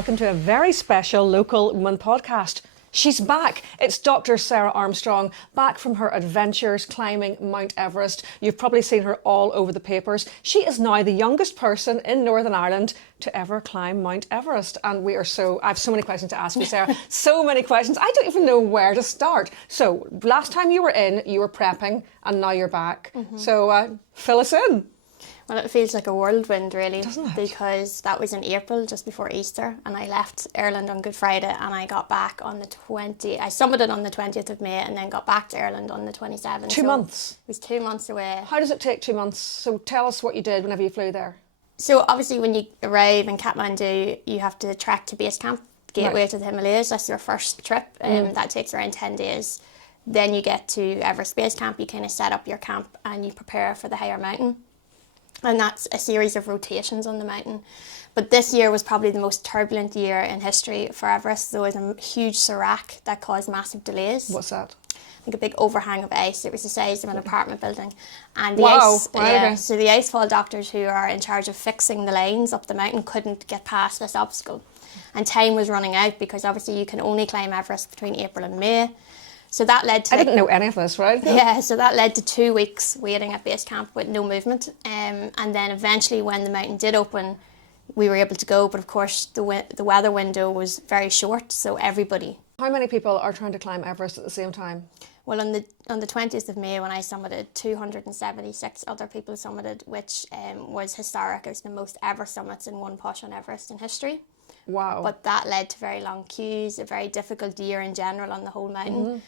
welcome to a very special Local Woman podcast. She's back. It's Dr. Sarah Armstrong, back from her adventures climbing Mount Everest. You've probably seen her all over the papers. She is now the youngest person in Northern Ireland to ever climb Mount Everest. And I have so many questions to ask you, Sarah. So many questions. I don't even know where to start. So last time you were in, you were prepping, and now you're back. So fill us in. Well, it feels like a whirlwind, really, doesn't it? because that was in April, just before Easter, and I left Ireland on Good Friday, and I got back on the 20th. I summited on the 20th of May, and then got back to Ireland on the 27th. 2 months? It was 2 months away. How does it take 2 months? So tell us what you did whenever you flew there. So obviously when you arrive in Kathmandu, you have to trek to base camp, gateway to the Himalayas. That's your first trip, and that takes around 10 days. Then you get to Everest Base Camp, you kind of set up your camp, and you prepare for the higher mountain. And that's a series of rotations on the mountain. But this year was probably the most turbulent year in history for Everest. There was a huge serac that caused massive delays. What's that? I think a big overhang of ice. It was the size of an apartment building. And the Wow. ice, Okay. so the icefall doctors who are in charge of fixing the lanes up the mountain couldn't get past this obstacle. And time was running out because obviously you can only climb Everest between April and May. So that led to... I didn't know any of this, right? Yeah, so that led to 2 weeks waiting at base camp with no movement. And then eventually when the mountain did open, we were able to go. But of course, the weather window was very short, so everybody... How many people are trying to climb Everest at the same time? Well, on the 20th of May when I summited, 276 other people summited, which was historic. It was the most ever summits in one push on Everest in history. Wow. But that led to very long queues, a very difficult year in general on the whole mountain.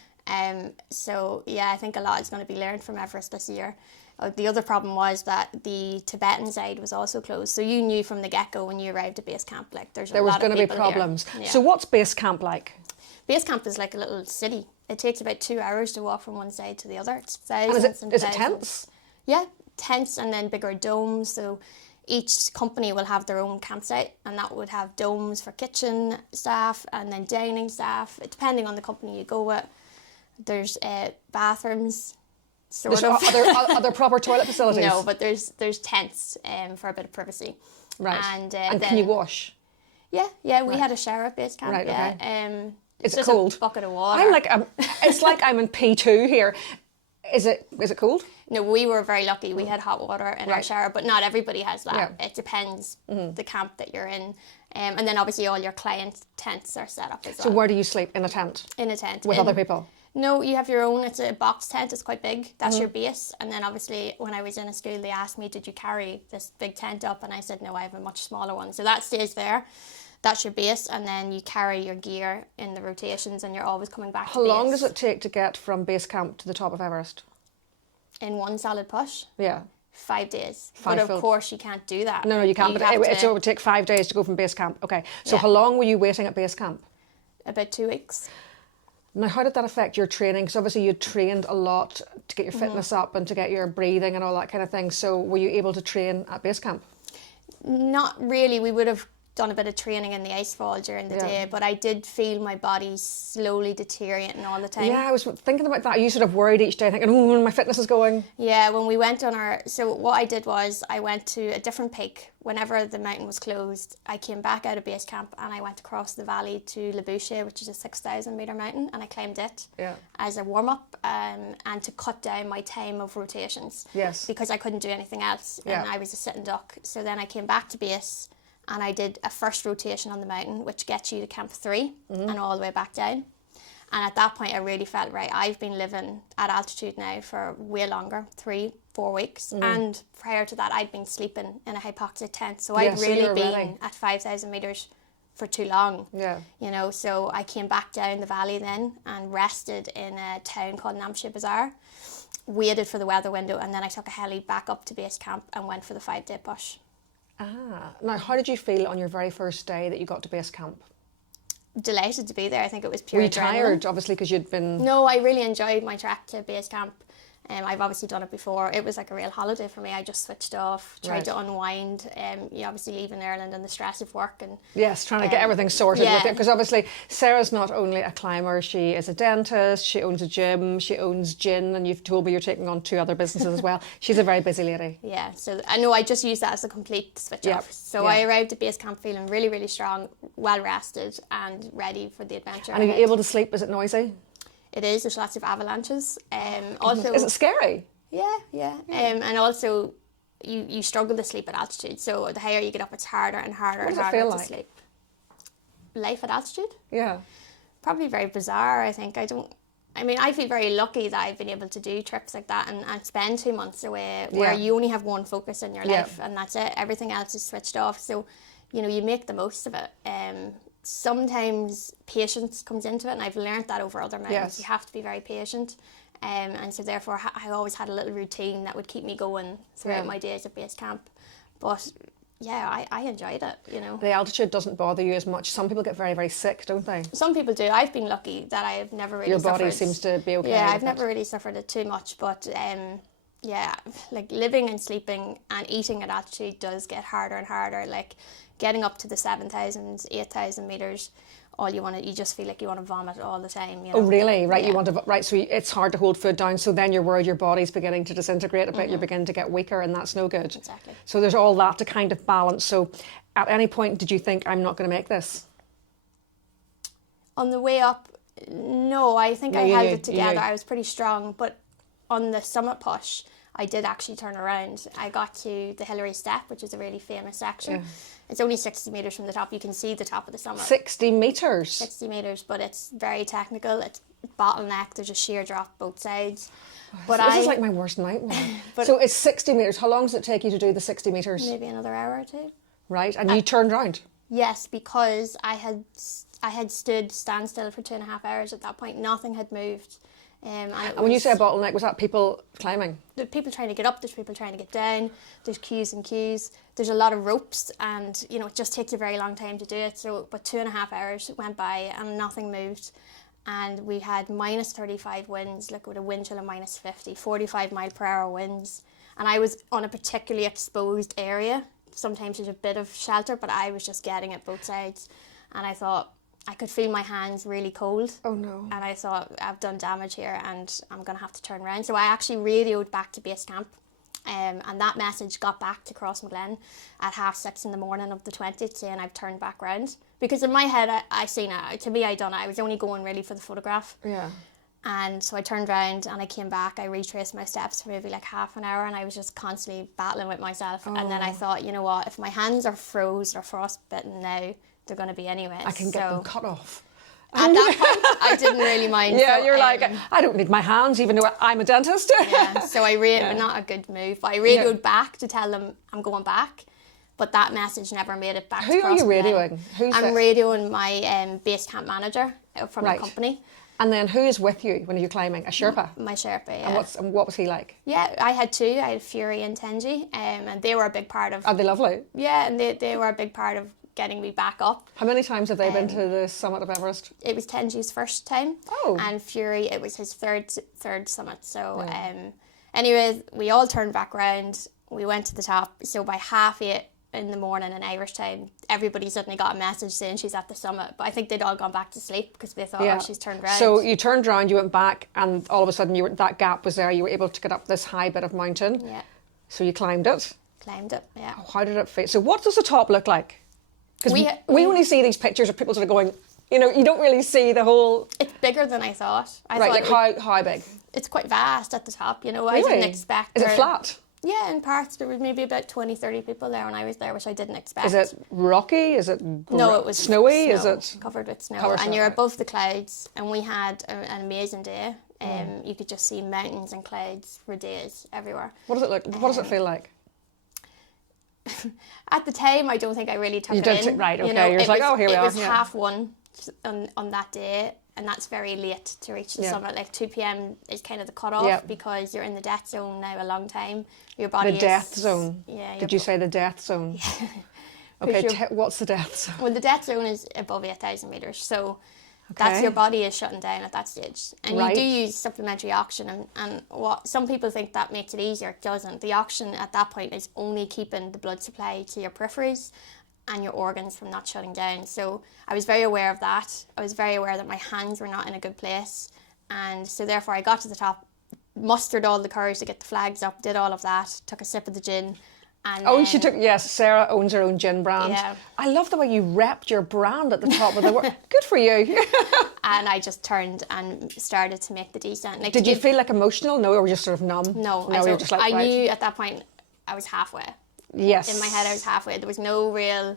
So yeah, I think a lot is going to be learned from Everest this year. The other problem was that the Tibetan side was also closed. So you knew from the get-go when you arrived at base camp, like there was going to be problems. Yeah. So what's base camp like? Base camp is like a little city. It takes about 2 hours to walk from one side to the other. It's And thousands is it thousands. tents? Yeah, tents and then bigger domes. So each company will have their own campsite, and that would have domes for kitchen staff and then dining staff, depending on the company you go with. There's bathrooms, sort of. Are there proper toilet facilities? No, but there's tents for a bit of privacy. Right. And then, can you wash? Yeah, we had a shower at base camp. Right, yeah. okay. It's Is it just cold? a bucket of water. It's like I'm in P2 here. Is it cold? No, we were very lucky. We had hot water in our shower, but not everybody has that. Yeah. It depends the camp that you're in. And then obviously all your client tents are set up as well. So where do you sleep? In a tent? In a tent. With other people? No, you have your own. It's a box tent. It's quite big. That's your base. And then obviously when I was in a school, they asked me, did you carry this big tent up? And I said, no, I have a much smaller one. So that stays there. That's your base. And then you carry your gear in the rotations and you're always coming back to base. How long does it take to get from base camp to the top of Everest? In one solid push? Yeah. 5 days. But of course you can't do that. No, you can't. But it would take 5 days to go from base camp. Okay. So how long were you waiting at base camp? About 2 weeks. Now, how did that affect your training? Because obviously you trained a lot to get your fitness up and to get your breathing and all that kind of thing. So were you able to train at base camp? Not really. We would have done a bit of training in the icefall during the day, but I did feel my body slowly deteriorating all the time. Yeah, I was thinking about that. Are you sort of worried each day, thinking, oh, my fitness is going? Yeah, when we went on so what I did was I went to a different peak. Whenever the mountain was closed, I came back out of base camp and I went across the valley to Le Boucher, which is a 6,000 metre mountain, and I climbed it as a warm-up and to cut down my time of rotations. Yes. Because I couldn't do anything else and I was a sitting duck. So then I came back to base and I did a first rotation on the mountain, which gets you to Camp 3 and all the way back down. And at that point, I really felt, right, I've been living at altitude now for way longer, 3-4 weeks. And prior to that, I'd been sleeping in a hypoxic tent. So I'd really been at 5,000 metres for too long. Yeah. You know, so I came back down the valley then and rested in a town called Namche Bazaar, waited for the weather window, and then I took a heli back up to base camp and went for the 5-day push. Now, how did you feel on your very first day that you got to base camp? Delighted to be there. I think it was pure Were you adrenaline. tired, obviously, because you'd been... No, I really enjoyed my trek to base camp. I've obviously done it before. It was like a real holiday for me. I just switched off, tried to unwind. You obviously leave in Ireland and the stress of work and yes, trying to get everything sorted with it, because obviously Sarah's not only a climber, she is a dentist, she owns a gym, she owns gin, and you've told me you're taking on 2 other businesses as well. She's a very busy lady. Yeah, so I know I just used that as a complete switch off. So I arrived at base camp feeling really, really strong, well rested and ready for the adventure. And are you able to sleep? Is it noisy? It is. There's lots of avalanches. Also, is it scary? Yeah. And also, you struggle to sleep at altitude. So the higher you get up, it's harder and harder and harder to sleep. Life at altitude? Yeah. Probably very bizarre, I think. I feel very lucky that I've been able to do trips like that and spend 2 months away where you only have one focus in your life and that's it. Everything else is switched off. So, you make the most of it. Sometimes patience comes into it, and I've learned that over other mountains. Yes. You have to be very patient. And so therefore I always had a little routine that would keep me going throughout my days at base camp. But yeah, I enjoyed it, The altitude doesn't bother you as much. Some people get very, very sick, don't they? Some people do. I've been lucky that I've never really suffered. Your body seems to be okay. Yeah, I've never really suffered it too much. But yeah, like living and sleeping and eating at altitude does get harder and harder. Like getting up to the 7,000, 8,000 metres, you just feel like you want to vomit all the time. Oh, really? Right, you want to, right, so it's hard to hold food down, so then you're worried your body's beginning to disintegrate a bit, you're beginning to get weaker, and that's no good. Exactly. So there's all that to kind of balance. So at any point, did you think, I'm not going to make this? On the way up, no, I think I held it together. I was pretty strong, but on the summit push, I did actually turn around. I got to the Hillary Step, which is a really famous section. Yeah. It's only 60 metres from the top. You can see the top of the summit. 60 metres? 60 metres, but it's very technical. It's bottleneck. There's a sheer drop both sides. But this is like my worst nightmare. So it's 60 metres. How long does it take you to do the 60 metres? Maybe another hour or 2. Right, and you turned around? Yes, because I had stood standstill for 2.5 hours at that point. Nothing had moved. And when you say a bottleneck, was that people climbing? There's people trying to get up, there's people trying to get down, there's queues and queues, there's a lot of ropes, and it just takes a very long time to do it. So, but 2.5 hours went by and nothing moved, and we had minus 35 winds, like with a wind chill of minus 50, 45 mile per hour winds, and I was on a particularly exposed area. Sometimes there's a bit of shelter, but I was just getting it both sides, and I thought, I could feel my hands really cold. Oh no. And I thought, I've done damage here and I'm going to have to turn around. So I actually radioed back to base camp, and that message got back to Crossmaglen at 6:30 in the morning of the 20th saying I've turned back round. Because in my head, I seen it. To me, I done it. I was only going really for the photograph. Yeah. And so I turned around and I came back. I retraced my steps for maybe like half an hour, and I was just constantly battling with myself. Oh. And then I thought, you know what, if my hands are froze or frostbitten now, they're going to be anyway. I can get them cut off. At that point, I didn't really mind. Yeah, so, you're like, I don't need my hands, even though I'm a dentist. Yeah, so I not a good move, but I radioed back to tell them I'm going back. But that message never made it back. Who are you radioing? I'm radioing my base camp manager from the company. And then who is with you when you're climbing? A Sherpa? My Sherpa, yeah. And what was he like? Yeah, I had 2. I had Fury and Tenji, and they were a big part of... Are they lovely? Yeah, and they were a big part of getting me back up. How many times have they been to the summit of Everest? It was Tenji's first time. Oh. And Fury, it was his third summit. So anyway, we all turned back round. We went to the top. So by 8:30 in the morning in Irish time, everybody suddenly got a message saying she's at the summit. But I think they'd all gone back to sleep because they thought, oh, she's turned round. So you turned round, you went back, and all of a sudden that gap was there. You were able to get up this high bit of mountain. Yeah. So you climbed it? Climbed it, yeah. Oh, how did it feel? So what does the top look like? Because we only see these pictures of people sort of going, you don't really see the whole... It's bigger than I thought. Right, like how big? It's quite vast at the top, Really? I didn't expect... Is it flat? Yeah, in parts there was maybe about 20, 30 people there when I was there, which I didn't expect. Is it rocky? Is it No, it was snowy? Snow, is it covered with snow? And you're above the clouds, and we had an amazing day. You could just see mountains and clouds for days everywhere. What does it look? What does it feel like? At the time, I don't think I really took it in. Right, okay. You're like, oh, here we are. It was 1:30 on that day, and that's very late to reach the summit. Like 2 p.m. is kind of the cutoff because you're in the death zone now a long time. Your body death zone? Yeah. Did you say the death zone? Okay, what's the death zone? Well, the death zone is above 8,000 metres, so That's your body is shutting down at that stage. And Right. you do use supplementary oxygen, and what some people think that makes it easier, it doesn't. The oxygen at that point is only keeping the blood supply to your peripheries and your organs from not shutting down. So I was very aware of that. I was very aware that my hands were not in a good place. And so therefore I got to the top, mustered all the courage to get the flags up, did all of that, took a sip of the gin. And Oh, she took, yes, Sarah owns her own gin brand. Yeah. I love the way you repped your brand at the top of the word. Good for you. And I just turned and started to make the descent. Like, Did you feel like emotional? No, or were you just sort of numb? No, you were just like, I right. knew at that point I was halfway. Yes. In my head I was halfway. There was no real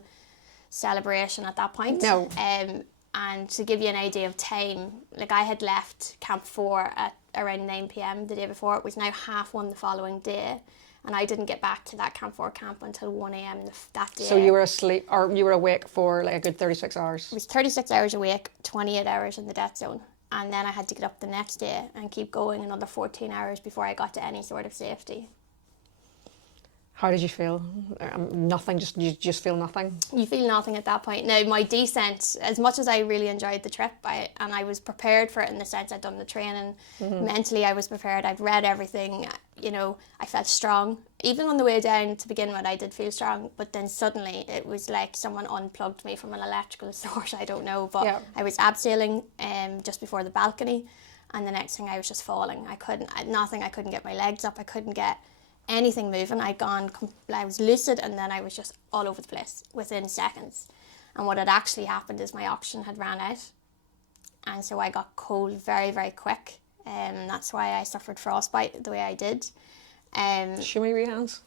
celebration at that point. No. And to give you an idea of time, like I had left Camp 4 at around 9 p.m. the day before. It was now 1:30 the following day. And I didn't get back to that Camp 4 camp until 1 a.m. that day. So you were asleep, or you were awake for like a good 36 hours? It was 36 hours awake, 28 hours in the death zone. And then I had to get up the next day and keep going another 14 hours before I got to any sort of safety. How did you feel? Nothing, you just feel nothing? You feel nothing at that point. Now, my descent, as much as I really enjoyed the trip, and I was prepared for it in the sense I'd done the training, mentally I was prepared, I'd read everything, you know, I felt strong. Even on the way down to begin with, I did feel strong, but then suddenly it was like someone unplugged me from an electrical source, I don't know, but yeah. I was abseiling just before the balcony, and the next thing I was just falling. I couldn't get my legs up, I couldn't get anything moving. I was lucid, and then I was just all over the place within seconds. And what had actually happened is my oxygen had ran out, and so I got cold very, very quick. That's why I suffered frostbite the way I did. Show me your hands.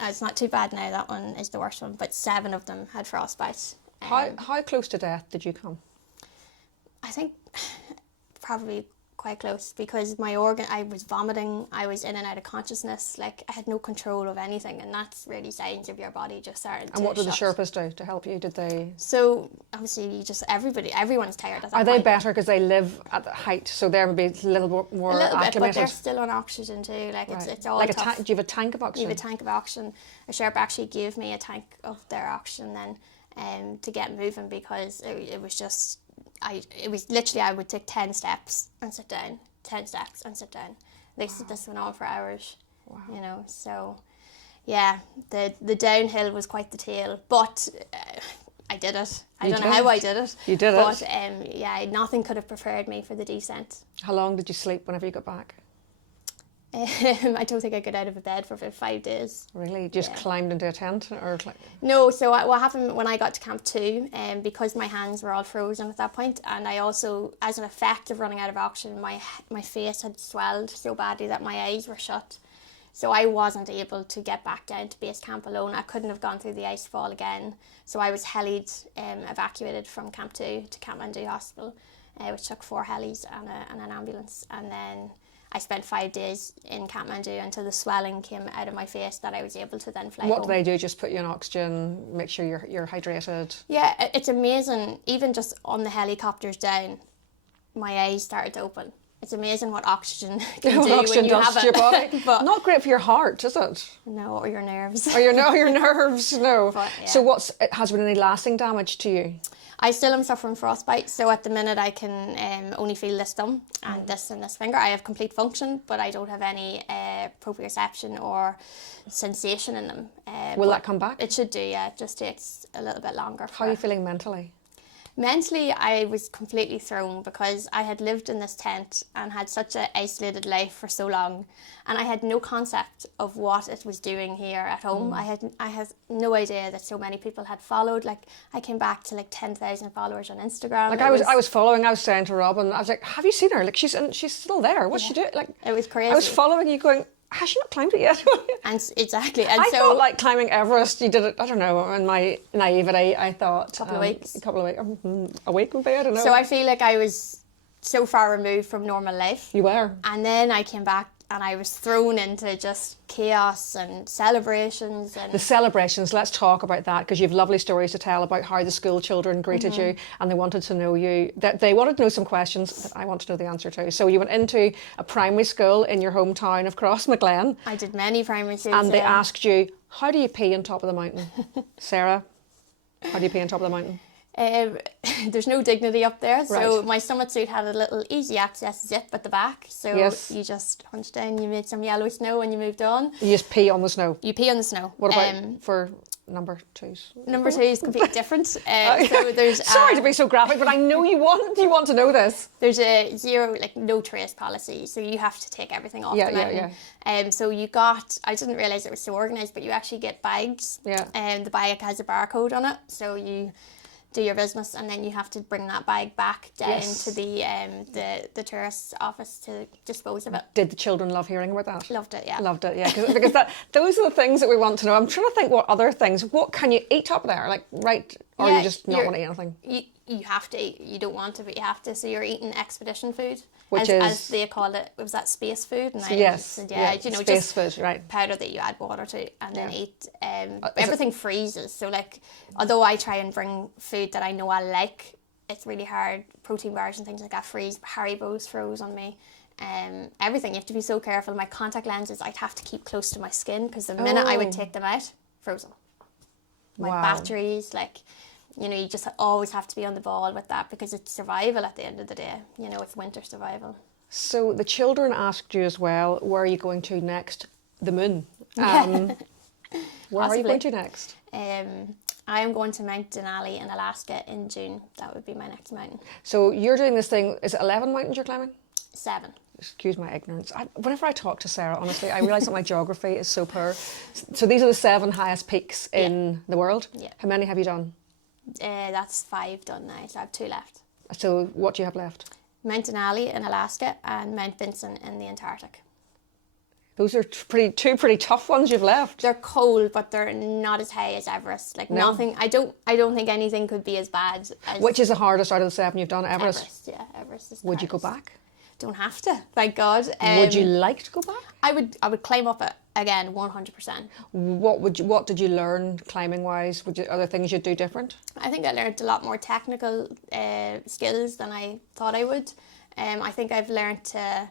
It's not too bad now. That one is the worst one, but 7 of them had frostbite. How close to death did you come? I think probably quite close, because I was vomiting, I was in and out of consciousness, like I had no control of anything, and that's really signs of your body just starting to And what did the shut. Sherpas do to help you? Did they? So obviously everyone's tired at that Are point. they better because they live at the height, so they're maybe a little more a little bit, acclimated? but they're still on oxygen too, like Right. it's all like tough. do you have a tank of oxygen? You have a tank of oxygen. A Sherpa actually gave me a tank of their oxygen then to get moving, because it was just it was literally I would take 10 steps and sit down, 10 steps and sit down. This went on for hours. Wow. You know, so yeah, the downhill was quite the tale, but I did it. I don't know how I did it. You did but, it. But yeah, nothing could have prepared me for the descent. How long did you sleep whenever you got back? I don't think I got out of bed for about 5 days. Really? Just climbed into a tent? No, so what happened when I got to Camp 2, because my hands were all frozen at that point, and I also, as an effect of running out of oxygen, my face had swelled so badly that my eyes were shut. So I wasn't able to get back down to base camp alone. I couldn't have gone through the ice fall again. So I was helied, evacuated from Camp 2 to Kathmandu Hospital, which took 4 helis and an ambulance. And then I spent 5 days in Kathmandu until the swelling came out of my face that I was able to then fly home. What do they do? Just put you on oxygen, make sure you're hydrated? Yeah, it's amazing. Even just on the helicopters down, my eyes started to open. It's amazing what oxygen can do Oxygen when you does have to it. your body. But not great for your heart, is it? no, or your nerves. Or your nerves, no. But, yeah. So has been any lasting damage to you? I still am suffering frostbite, so at the minute I can only feel this thumb and this finger. I have complete function, but I don't have any proprioception or sensation in them. Will that come back? It should do, yeah. It just takes a little bit longer. How are you feeling mentally? Mentally, I was completely thrown, because I had lived in this tent and had such an isolated life for so long, and I had no concept of what it was doing here at home. I had no idea that so many people had followed. Like, I came back to like 10,000 followers on Instagram. Like I was saying to Robin, I was like, have you seen her? Like she's still there. What's she doing? Like, it was crazy. I was following you going, has she not climbed it yet? And exactly. And I thought like climbing Everest, you did it, I don't know, in my naivety, I thought. A couple of weeks. A week would be, I don't know. So I feel like I was so far removed from normal life. You were. And then I came back and I was thrown into just chaos and celebrations. And the celebrations, let's talk about that, because you have lovely stories to tell about how the school children greeted you, and they wanted to know you. They wanted to know some questions that I want to know the answer to. So you went into a primary school in your hometown of Crossmaglen. I did many primary schools. And they asked you, how do you pee on top of the mountain? Sarah, how do you pee on top of the mountain? There's no dignity up there. So Right. my summit suit had a little easy access zip at the back. So Yes. you just hunched down, you made some yellow snow and you moved on. You just pee on the snow. You pee on the snow. What about for number twos? Number 2 is completely different. So there's Sorry to be so graphic, but I know you want to know this. there's a zero, like no trace policy, so you have to take everything off the mountain. So I didn't realise it was so organised, but you actually get bags. Yeah. And the bag has a barcode on it, so you do your business and then you have to bring that bag back down to the tourist office to dispose of it. Did the children love hearing about that? Loved it, yeah. Loved it, yeah. Because those are the things that we want to know. I'm trying to think what other things. What can you eat up there? Like, right, or you just not want to eat anything? You have to eat. You don't want to, but you have to. So you're eating expedition food, Which as they call it. Was that space food? And I said, space just food, right? powder that you add water to, and then eat. Everything freezes. So like, although I try and bring food that I know I like, it's really hard. Protein bars and things like that freeze. Haribo's froze on me. Everything. You have to be so careful. My contact lenses, I'd have to keep close to my skin because the minute I would take them out, frozen. My batteries, like. You just always have to be on the ball with that because it's survival at the end of the day. It's winter survival. So the children asked you as well, where are you going to next? The moon. Where are you going to next? I am going to Mount Denali in Alaska in June. That would be my next mountain. So you're doing this thing, is it 11 mountains you're climbing? 7. Excuse my ignorance. Whenever I talk to Sarah, honestly, I realise that my geography is so poor. So these are the 7 highest peaks in the world? Yeah. How many have you done? That's 5 done now, so I have 2 left. So what do you have left? Mount Denali in Alaska and Mount Vinson in the Antarctic. Those are two pretty tough ones you've left. They're cold, but they're not as high as Everest. Like nothing. I don't think anything could be as bad as. Which is the hardest out of the 7 you've done? Everest. Everest is. Would you go back? Don't have to. Thank God. Would you like to go back? I would climb up it again, 100%. What did you learn climbing wise? Are there things you'd do different? I think I learned a lot more technical skills than I thought I would. I think I've learned to,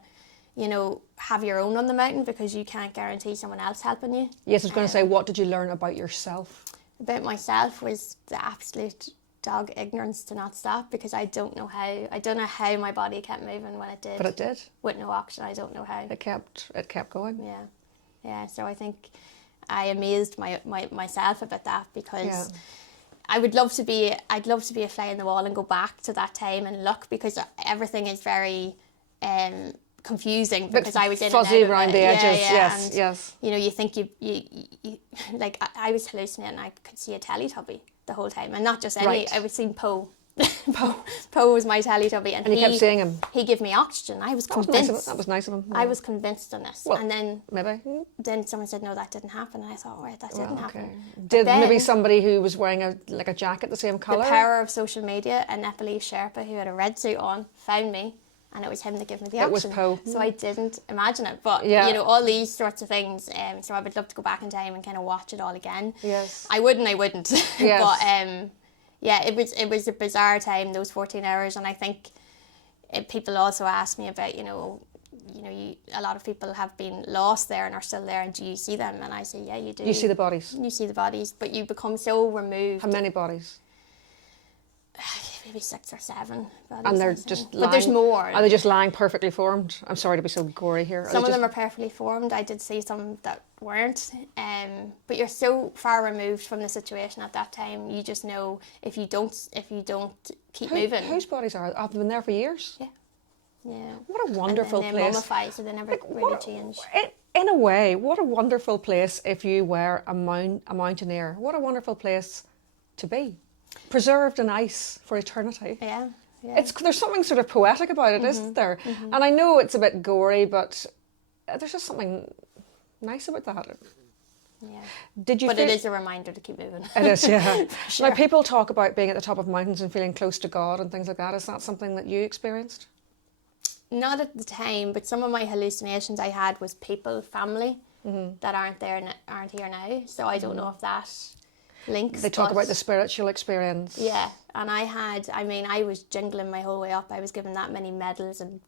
have your own on the mountain because you can't guarantee someone else helping you. Yes, I was going to say, what did you learn about yourself? About myself was the absolute dog ignorance to not stop because I don't know how my body kept moving when it did. But it did. With no oxygen, I don't know how. It kept going. Yeah. So I think I amazed myself about that because I'd love to be a fly in the wall and go back to that time and look because everything is very confusing because I was in fuzzy and out around of the it. edges. Yes. You think you like I was hallucinating. I could see a Teletubby the whole time, and not just any. Right. I was seeing Poe. Poe was my Teletubby, and you kept seeing him. He gave me oxygen. I was convinced. That was nice of him. Yeah. I was convinced on this, and then maybe someone said no, that didn't happen, and I thought, right, that didn't happen. Did maybe somebody who was wearing a jacket the same colour? The power of social media, a Nepalese Sherpa who had a red suit on found me. And it was him that gave me the oxygen. It was Poe. So I didn't imagine it. But, all these sorts of things. So I would love to go back in time and kind of watch it all again. Yes. I would and I wouldn't. Yes. But, it was a bizarre time, those 14 hours. And I think people also ask me about, a lot of people have been lost there and are still there. And do you see them? And I say, yeah, you do. You see the bodies? You see the bodies. But you become so removed. How many bodies? Maybe 6 or 7 bodies. And they're just lying, but there's more. Are they just lying perfectly formed? I'm sorry to be so gory here. Some of them are perfectly formed. I did see some that weren't. But you're so far removed from the situation at that time. You just know if you don't keep moving. Whose bodies are? Have they been there for years? Yeah. What a wonderful and place. They mummify, so they never really change. In a way, what a wonderful place if you were a mountaineer. What a wonderful place to be. Preserved in ice for eternity. Yeah. There's something sort of poetic about it, isn't there? Mm-hmm. And I know it's a bit gory, but there's just something nice about that. Yeah. But it is a reminder to keep moving. It is, yeah. Sure. Now, people talk about being at the top of mountains and feeling close to God and things like that. Is that something that you experienced? Not at the time, but some of my hallucinations I had was people, family that aren't here now. So I don't know if that links. They talk about the spiritual experience. Yeah, and I was jingling my whole way up. I was given that many medals and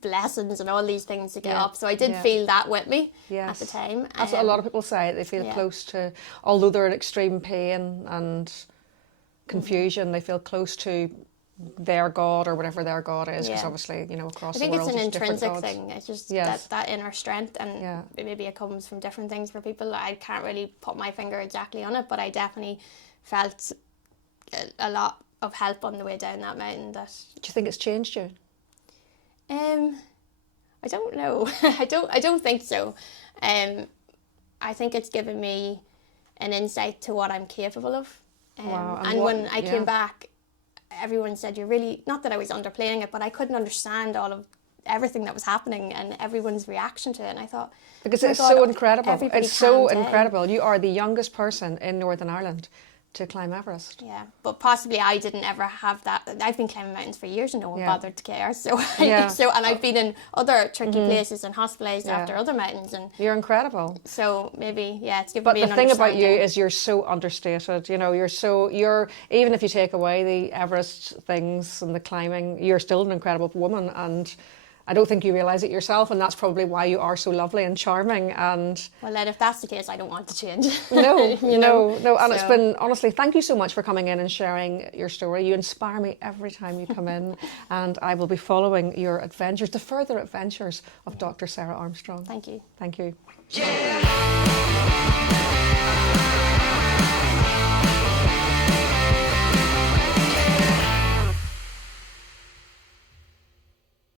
blessings and all these things to get up. So I did feel that with me at the time. That's what a lot of people say. They feel close to, although they're in extreme pain and confusion. They feel close to their God or whatever their God is, because Yeah. obviously, you know, across I the think world it's an there's different intrinsic gods. thing. It's just Yes. that inner strength, and Yeah. maybe it comes from different things for people. I can't really put my finger exactly on it, but I definitely felt a lot of help on the way down that mountain. That Do you think it's changed you? I don't know. I don't think so. I think it's given me an insight to what I'm capable of. Wow. And what- when I yeah. came back, everyone said, you're really, not that I was underplaying it, but I couldn't understand all of everything that was happening and everyone's reaction to it. And I thought, Because oh my it's God, so incredible. everybody It's so calmed down. incredible. You are the youngest person in Northern Ireland to climb Everest. Yeah, but possibly I didn't ever have that. I've been climbing mountains for years and no one Yeah. bothered to care. So, Yeah. and I've been in other tricky places and hospitalised Yeah. after other mountains, and You're incredible. so maybe it's given But me the an thing about you understanding. is you're so understated. You know, you're even if you take away the Everest things and the climbing, you're still an incredible woman, and I don't think you realise it yourself, and that's probably why you are so lovely and charming. And Well, then if that's the case, I don't want to change. no, You know? no, and it's So- been, honestly, thank you so much for coming in and sharing your story. You inspire me every time you come in, and I will be following your adventures, the further adventures of Dr. Sarah Armstrong. Thank you. Thank you. Yeah.